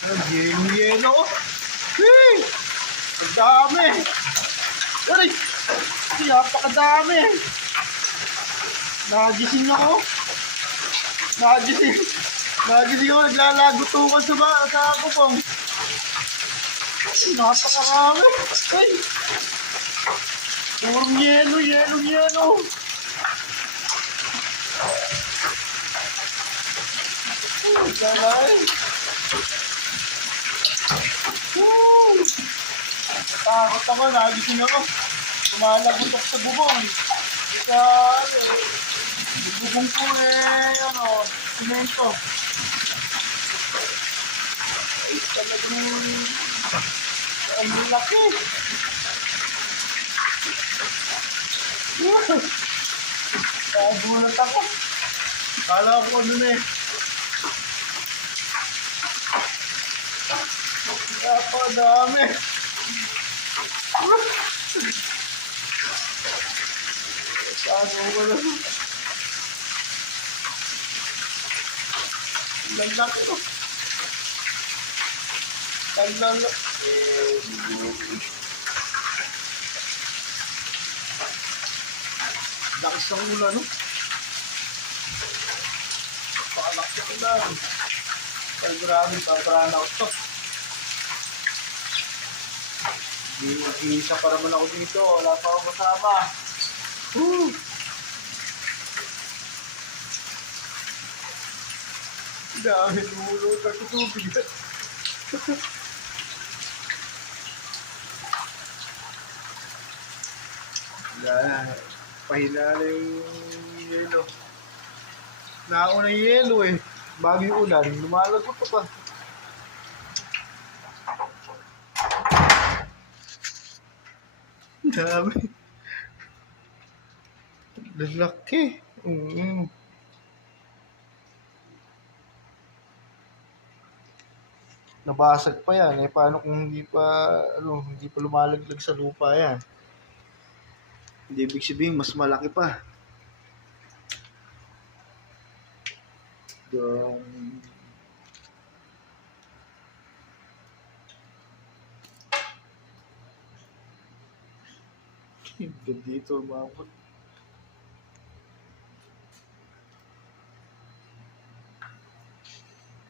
Yelo. Hey! Ang dami. Aray! Napakadami. Nagising ako. Nagising ako. Naglalago tukol sa kupong. Napakarami. Ay! Purong yelo. Galay. Takot ako, nagising ako. Lumalagutok sa bubong. Sa, bubong ko simento. Ay, talagang, ang laki. Nagulat ako. Kala ko Napakadami. Paano ko na? Lalaki ko. Lakas ng ulan, no? Napakalakas ng ulan. Maraming paparana ko ito. Mag-iisa pa naman ako dito. Wala pa ako kasama. Dahil lumulot ako tubig. Pahina na yung yelo. Nauna yung yelo eh. Bago yung ulan, lumalagot pa. Dami. Lalaki. Nabasag pa yan. Paano kung hindi pa lumalaglag sa lupa yan? Hindi ibig sabihin, mas malaki pa. Dito, umabot.